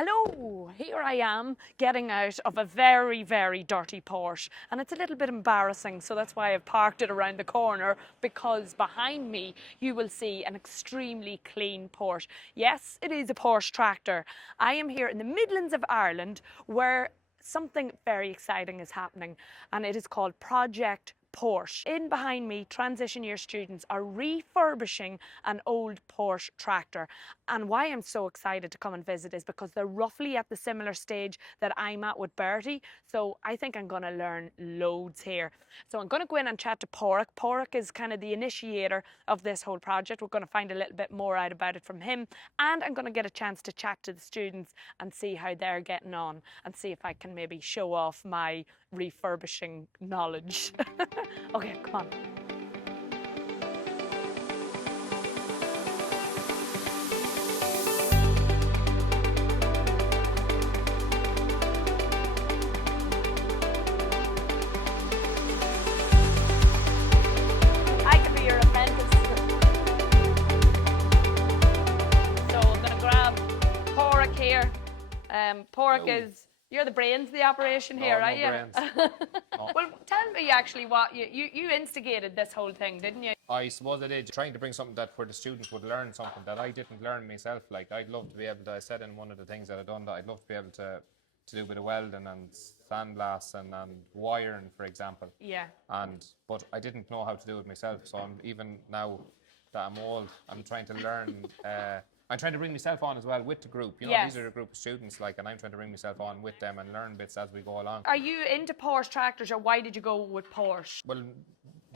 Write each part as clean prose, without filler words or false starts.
Hello, here I am getting out of a very, very dirty Porsche, and it's a little bit embarrassing, so that's why I've parked it around the corner, because behind me you will see an extremely clean Porsche. Yes, it is a Porsche tractor. I am here in the Midlands of Ireland where something very exciting is happening, and it is called ProjekT Porsche. In behind me, transition year students are refurbishing an old Porsche tractor. And why I'm so excited to come and visit is because they're roughly at the similar stage that I'm at with Bertie. So I think I'm going to learn loads here. So I'm going to go in and chat to ProjekT. ProjekT is kind of the initiator of this whole project. We're going to find a little bit more out about it from him. And I'm going to get a chance to chat to the students and see how they're getting on and see if I can maybe show off my refurbishing knowledge. Okay, come on. I can be your apprentice. So I'm going to grab ProjekT here. ProjekT is... You're the brains of the operation here, right? No brains. No. Well, tell me actually what you instigated this whole thing, didn't you? I suppose I did, trying to bring something that where the students would learn something that I didn't learn myself. Like, I'd love to be able to, I said in one of the things that I'd done, that I'd love to be able to do a bit of welding and sandblasting and wiring, for example. Yeah. But I didn't know how to do it myself. So even now that I'm old, I'm trying to learn. I'm trying to bring myself on as well with the group. You know, Yes. These are a group of students, like, and I'm trying to bring myself on with them and learn bits as we go along. Are you into Porsche tractors, or why did you go with Porsche? Well,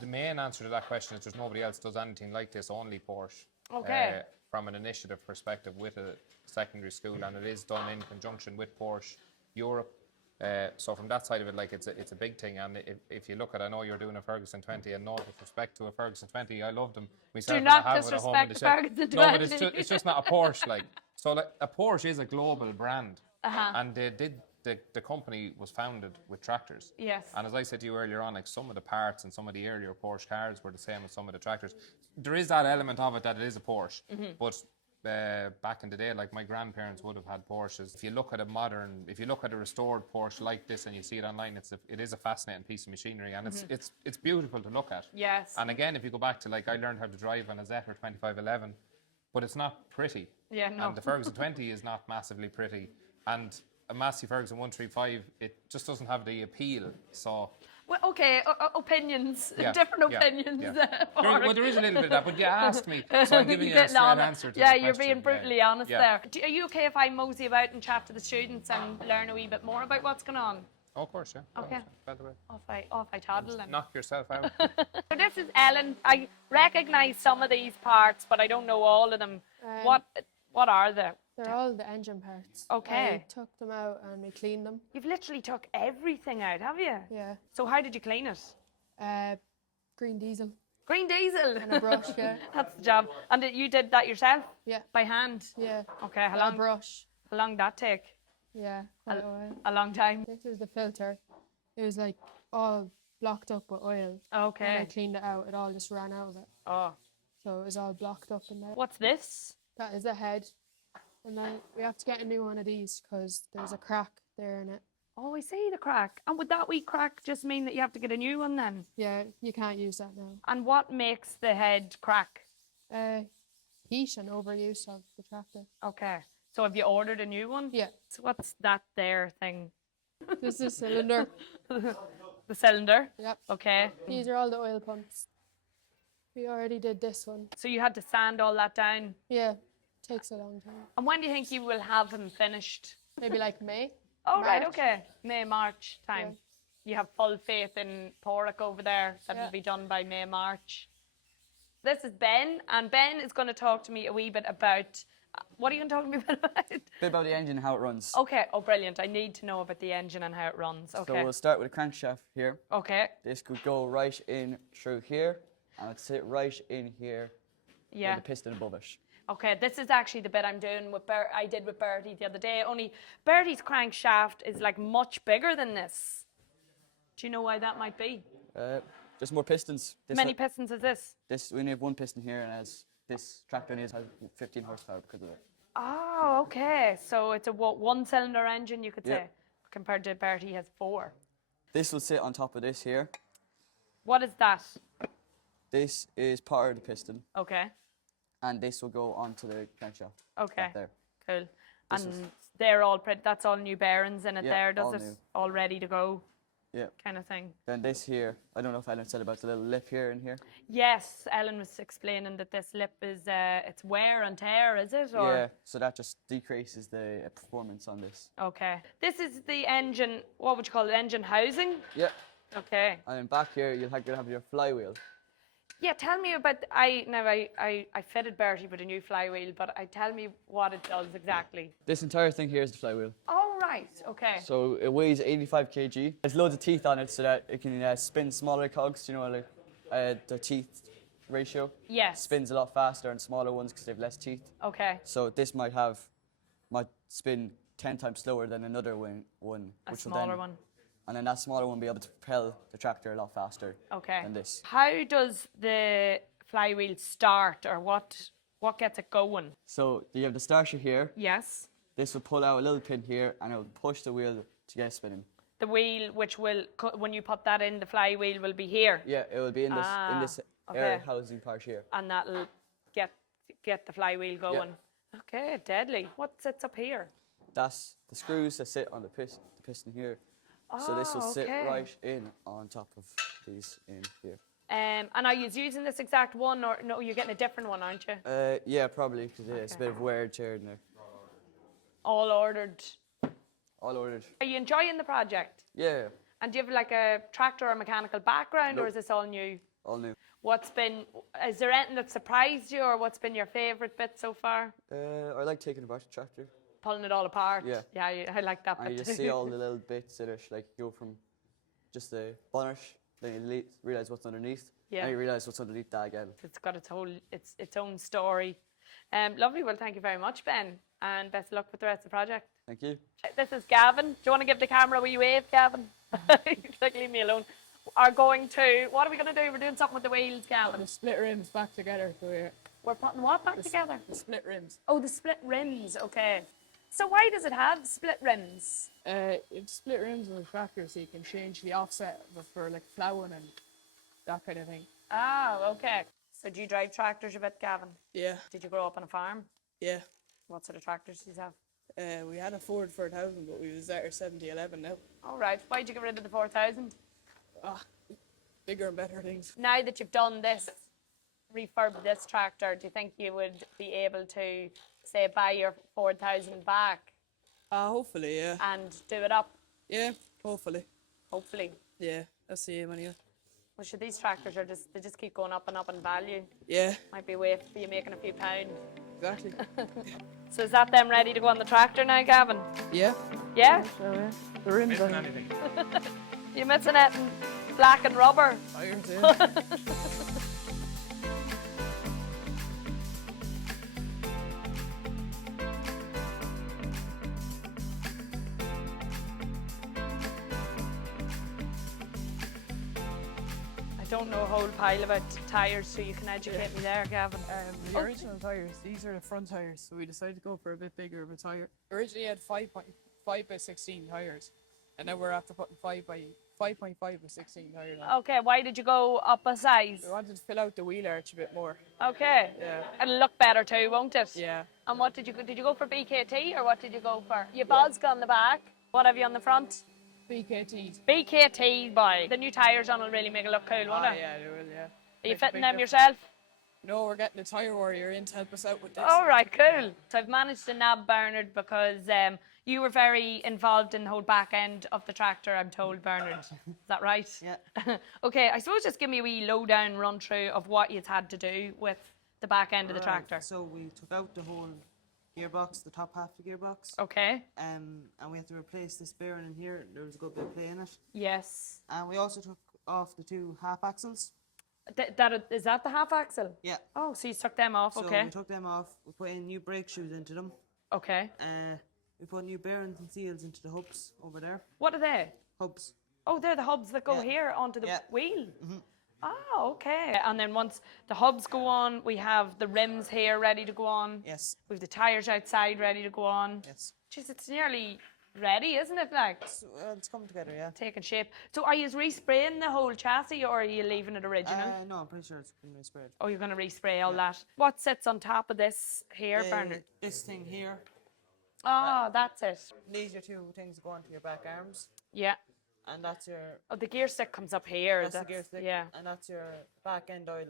the main answer to that question is there's nobody else does anything like this, only Porsche. Okay. From an initiative perspective with a secondary school, and it is done in conjunction with Porsche Europe. So from that side of it, like, it's a big thing. And if you look at, I know you're doing a Ferguson 20, and no disrespect to a Ferguson 20, I love them myself. Do not disrespect Ferguson 20. No, but it's just not a Porsche. Like, so, like, a Porsche is a global brand, and the company was founded with tractors. Yes. And as I said to you earlier on, like, some of the parts and some of the earlier Porsche cars were the same as some of the tractors. There is that element of it that it is a Porsche, but back in the day, like, my grandparents would have had Porsches. If you look at a restored Porsche like this and you see it online, it is a fascinating piece of machinery, and it's beautiful to look at. Yes. And again, if you go back to, like, I learned how to drive on a Zephyr 2511, but it's not pretty. Yeah, no. And the Ferguson 20 is not massively pretty, and a Massey Ferguson 135, it just doesn't have the appeal. So. Well, okay, opinions, Yeah, different yeah, opinions. yeah. Well, there is a little bit of that, but you asked me, so I'm giving you a straight answer to yeah, the you're question. being brutally honest Yeah. there. Are you okay if I mosey about and chat to the students and learn a wee bit more about what's going on? Oh, of course, yeah. Okay. By the way. Off I toddle then. Knock yourself out. So this is Ellen. I recognise some of these parts, but I don't know all of them. What are they? They're all the engine parts. Okay. I took them out and we cleaned them. You've literally took everything out, have you? Yeah. So how did you clean it? Green diesel Green diesel. and a brush, yeah. That's the job. And you did that yourself? Yeah. By hand? Yeah. Okay, A brush. how long did that take? Yeah. Quite a while. A long time. This is the filter. It was like all blocked up with oil. When I Okay. cleaned it out, it all just ran out of it. Oh. So it was all blocked up in there. What's this? That is the head. And then we have to get a new one of these because there's a crack there in it. Oh, I see the crack. And would that wee crack just mean that you have to get a new one then? Yeah, you can't use that now. And what makes the head crack? Heat and overuse of the tractor. Okay. So have you ordered a new one? Yeah. So what's that there thing? This is the cylinder. The cylinder? Yep. Okay. These are all the oil pumps. We already did this one. So you had to sand all that down. Yeah, takes a long time. And when do you think you will have them finished? Maybe like May. Oh, right, March. okay. May, March time. Yeah. You have full faith in ProjekT over there that Yeah. it'll be done by May, March. This is Ben, and Ben is going to talk to me a wee bit about... What are you going to talk to me about? Bit about the engine and how it runs. Okay, oh, brilliant. I need to know about the engine and how it runs. Okay. So we'll start with a crankshaft here. Okay, This could go right in through here, and it'll sit right in here yeah. with the piston above it. Okay, this is actually the bit I'm doing with I did with Bertie the other day. Only Bertie's crankshaft is like much bigger than this. Do you know why that might be? Just more pistons. How many pistons is this? We only have one piston here, and as this tractor only has 15 horsepower because of it. Oh, okay. So it's a one-cylinder engine, you could Yeah. say, compared to Bertie has 4. This will sit on top of this here. What is that? This is part of the piston, Okay. and this will go onto the crankshaft. Okay. Back there. Cool. This And they're all that's all new bearings in it Yeah, there, does all it? new. All ready to go, Yeah. kind of thing. Then this here, I don't know if Ellen said about the little lip here and here. Yes, Ellen was explaining that this lip is it's wear and tear, is it? Or? Yeah, so that just decreases the performance on this. Okay. This is the engine, what would you call it? Engine housing? Yeah, Okay. and then back here you'll have your flywheel. Yeah, tell me about, I fitted Bertie with a new flywheel, but tell me what it does exactly. This entire thing here is the flywheel. Oh, right, okay. So it weighs 85 kg. There's loads of teeth on it so that it can spin smaller cogs, you know, like the teeth ratio. Yes. Spins a lot faster on smaller ones because they have less teeth. Okay, So this might spin 10 times slower than another one. a which will smaller then, one. And then that smaller one will be able to propel the tractor a lot faster Okay. than this. How does the flywheel start, or what gets it going? So you have the starter here. Yes. This will pull out a little pin here and it will push the wheel to get it spinning. The wheel, which will, when you put that in, the flywheel will be here, Yeah, it will be in this air okay. housing part here. and that'll get the flywheel going. Okay, deadly. What sits up here? That's the screws that sit on the piston here. So this will sit okay. right in on top of these in here. And are you using this exact one, or no? You're getting a different one, aren't you? Yeah, probably because it's a bit of wear and tear in there. All ordered. All ordered. Are you enjoying the project? Yeah, And do you have like a tractor or mechanical background, or No. is this all new? all new. Is there anything that surprised you, or what's been your favourite bit so far? I like taking apart the tractor. Pulling it all apart. Yeah. Yeah, I like that And bit you too. just see all the little bits that are like go from just the bonnet, then you realise what's underneath. Yeah. And you realise what's underneath that again. It's got its own story. Lovely. Well, thank you very much, Ben, and best of luck with the rest of the project. Thank you. This is Gavin. Do you want to give the camera a wee wave, Gavin? Like, leave me alone. What are we going to do? We're doing something with the wheels, Gavin. The split rims back together. So We're putting what back together? the split rims. Oh, the split rims. Okay. So why does it have split rims? It's split rims on the tractor, so you can change the offset for like ploughing and that kind of thing. Oh, okay. So do you drive tractors a bit, Gavin? Yeah, Did you grow up on a farm? yeah. What sort of tractors do you have? We had a Ford 4000, but we was at our 7011 now. All right. Why'd you get rid of the 4000? Bigger and better things. Now that you've done this, refurbed this tractor, do you think you would be able to, say, buy your 4000 back Hopefully, yeah. and do it up, Yeah, hopefully. hopefully? Yeah, that's the aim anyway. Well, sure, these tractors they just keep going up and up in value. Yeah, Might be a way for you making a few pounds. exactly. So is that them ready to go on the tractor now, Gavin? Yeah. Yeah? So, yeah. The rims are Anything. You missing it in black and rubber? tires, yeah. I don't know a whole pile about tyres, so you can educate me there, Gavin. The original tires, these are the front tires, so we decided to go for a bit bigger of a tire. Originally had 5.5 by 16 tires, and now we're after putting 5.5 by 16 tires on. Okay, why did you go up a size? We wanted to fill out the wheel arch a bit more. Okay. Yeah. It'll look better too, won't it? Yeah. And what did you go for BKT, or what did you go for? You Bosca on the back. What have you on the front? BKTs. BKT, boy. The new tyres on will really make it look cool, won't it? Yeah, they will, yeah. Are you Make a fitting big them difference. yourself? No, we're getting the tyre warrior in to help us out with this. All right, cool. So I've managed to nab Bernard because you were very involved in the whole back end of the tractor, I'm told, Bernard. Is that right? Yeah. Okay, I suppose just give me a wee lowdown run through of what you've had to do with the back end of the Right, tractor. So we took out the whole gearbox, the top half of the gearbox, Okay. and we had to replace this bearing in here. There was a good bit of play in it, Yes. and we also took off the two half axles. Is that the half axle? Yeah. Oh, so you took them off, So okay. we took them off. We put in new brake shoes into them. Okay. We put new bearings and seals into the hubs over there. What are they? Hubs. Oh, they're the hubs that go Yeah. here onto the Yeah. wheel. Oh, okay. And then once the hubs go on, we have the rims here ready to go on. Yes. We have the tyres outside ready to go on. Yes. Jeez, it's nearly ready, isn't it? Like, It's coming together, yeah. taking shape. So are you respraying the whole chassis or are you leaving it original? No, I'm pretty sure it's been resprayed. Oh, you're going to respray all that. What sits on top of this here, Bernard? This thing here, Oh, that's it. these are two things that go onto your back arms, Yeah. and that's your Oh, the gear stick comes up here. that's the gear stick, Yeah. and that's your back end oil.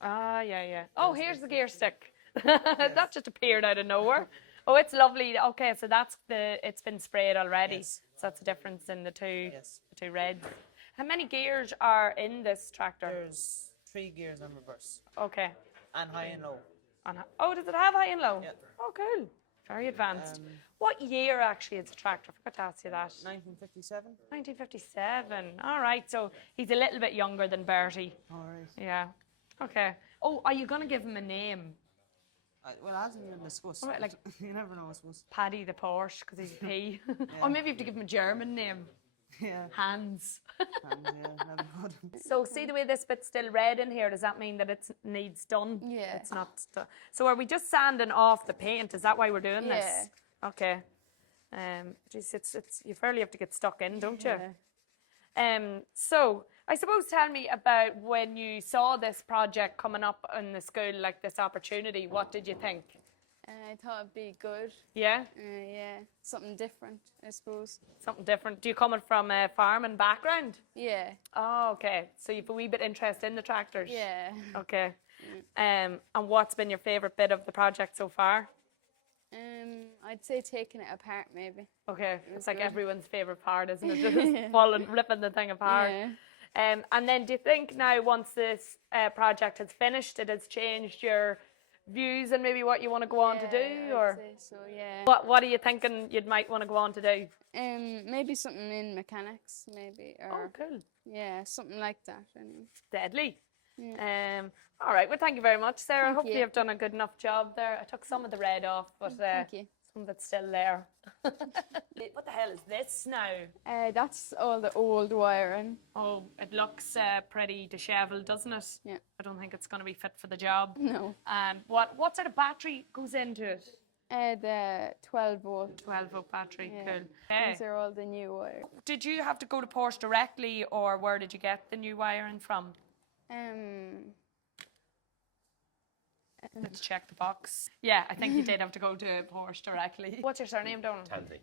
Ah, yeah, yeah. Oh, here's the gear stick. That just appeared out of nowhere. Oh, it's lovely. Okay, so it's been sprayed already. Yes. So that's the difference in the two Yes. reds. How many gears are in this tractor? There's 3 gears on reverse, Okay. and high and low. Oh, does it have high and low? Yeah. Oh, cool. Very advanced. What year actually is the tractor? I forgot to ask you that. 1957. 1957. All right, so he's a little bit younger than Bertie. All right. Yeah. Okay. Oh, are you going to give him a name? Well, it hasn't been discussed. All right, like- you never know, I suppose. Paddy the Porsche, because he's a P. Or maybe you have to give him a German name. Yeah. Hans. And, yeah, never good. So see the way this bit's still red in here, does that mean that it needs done? Yeah. It's not done. So are we just sanding off the paint? Is that why we're doing this? Yeah. Okay. Geez, it's you fairly have to get stuck in, don't you? Yeah. So I suppose tell me about when you saw this project coming up in the school, like this opportunity, what did you think? I thought it'd be good. Yeah? Yeah, something different, I suppose. Something different. Do you come from a farming background? Yeah, Oh, okay. So you've a wee bit interest in the tractors? yeah. Okay. And what's been your favourite bit of the project so far? I'd say taking it apart, maybe. Okay, it's like good. everyone's favourite part, isn't it? Just ripping the thing apart. Yeah. And then do you think now once this project has finished, it has changed your views and maybe what you want to go on to do? I'd Or say so, yeah. what are you thinking you might want to go on to do? Maybe something in mechanics, maybe, Oh, or cool. yeah, something like that. Anyway. Deadly. Yeah. All right, well, thank you very much, Sarah. Thank Hopefully you. you've done a good enough job there. I took some of the red off, but Thank you. some of it's still there. What the hell is this now? That's all the old wiring. Oh, it looks pretty dishevelled, doesn't it? Yeah. I don't think it's going to be fit for the job. No. And what sort of battery goes into it? The 12-volt. 12-volt battery, Yeah. cool. Okay. These are all the new wires. Did you have to go to Porsche directly, or where did you get the new wiring from? Let's check the box. Yeah, I think you did have to go to Porsche directly. What's your surname, Donald? Tansy.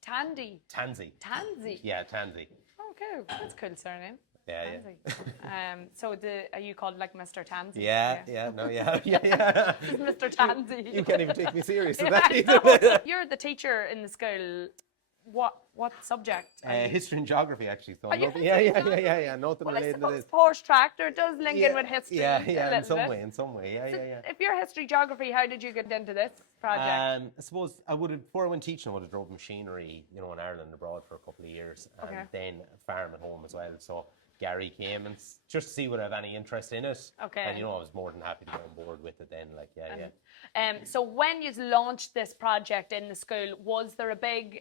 Tandy. Tansy. Tansy. Yeah, Tansy. Oh, cool. That's a cool surname. Yeah, Tansy. So are you called like Mr. Tansy? yeah. Yeah, no, yeah. Mr. Tansy. You can't even take me serious with Yeah, that I either. know. You're the teacher in the school. What subject? History and geography, actually. So you nothing, history and yeah. Nothing Well, I related to suppose this. Porsche tractor does link in with history. Yeah, a in little some bit. way, yeah. If you're history geography, how did you get into this project? I suppose I would have, before I went teaching, I would have drove machinery, in Ireland abroad for a couple of years, and Okay. then farm at home as well. So Gary came and just to see would I have any interest in it. Okay. And I was more than happy to get on board with it then. Like, yeah. So when you launched this project in the school, was there a big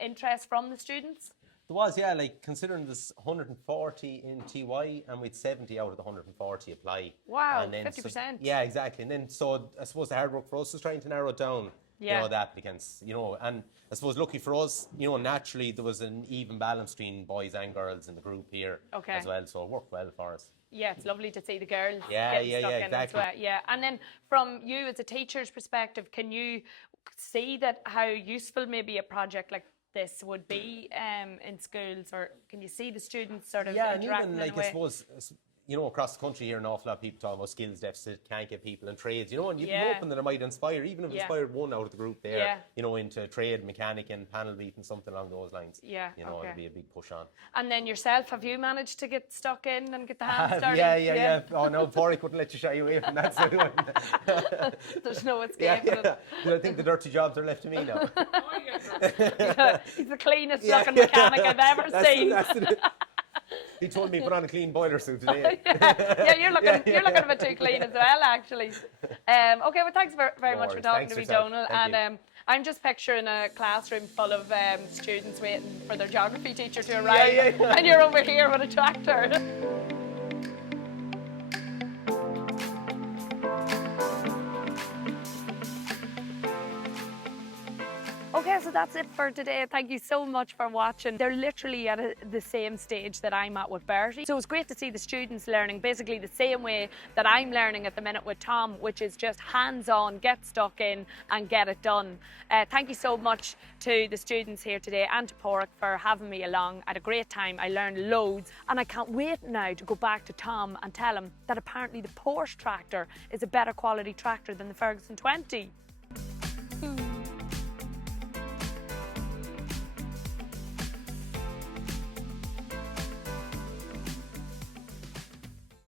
interest from the students? There was, yeah, like considering there's 140 in TY and we'd 70 out of the 140 apply. Wow, And then 50%. yeah, exactly. And then so I suppose the hard work for us was trying to narrow it down, Yeah. the applicants, and I suppose lucky for us, naturally there was an even balance between boys and girls in the group here Okay. as well, so it worked well for us. Yeah, it's lovely to see the girls Yeah, getting yeah, stuck yeah, in exactly. as well. Yeah, and then from you as a teacher's perspective, can you see that how useful maybe a project like this would be in schools, or can you see the students sort of Yeah, and interacting even in like a way? I suppose across the country here, an awful lot of people talk about skills deficit, can't get people in trades, and you'd Yeah. be hoping that it might inspire, even if it Yeah. inspired one out of the group there, Yeah. into trade, mechanic and panel beating, something along those lines. Yeah, okay. It'd be a big push on. And then yourself, have you managed to get stuck in and get the hands dirty? Yeah. Oh no, Bertie couldn't let you shy away from that side of it. There's no Yeah, escaping it. I think the dirty jobs are left to me now. He's the cleanest Yeah. looking mechanic I've ever seen. That's it. He told me put on a clean boiler suit today. Yeah, you're looking a bit too clean as well, actually. Okay, well, thanks very No much for worries. talking Thanks to me, yourself. Donal. Thank And I'm just picturing a classroom full of students waiting for their geography teacher to arrive, yeah. and you're over here with a tractor. that's it for today. Thank you so much for watching. They're literally at the same stage that I'm at with Bertie. So it's great to see the students learning basically the same way that I'm learning at the minute with Tom, which is just hands-on, get stuck in and get it done. Thank you so much to the students here today and to Porrick for having me along. I had a great time. I learned loads and I can't wait now to go back to Tom and tell him that apparently the Porsche tractor is a better quality tractor than the Ferguson 20.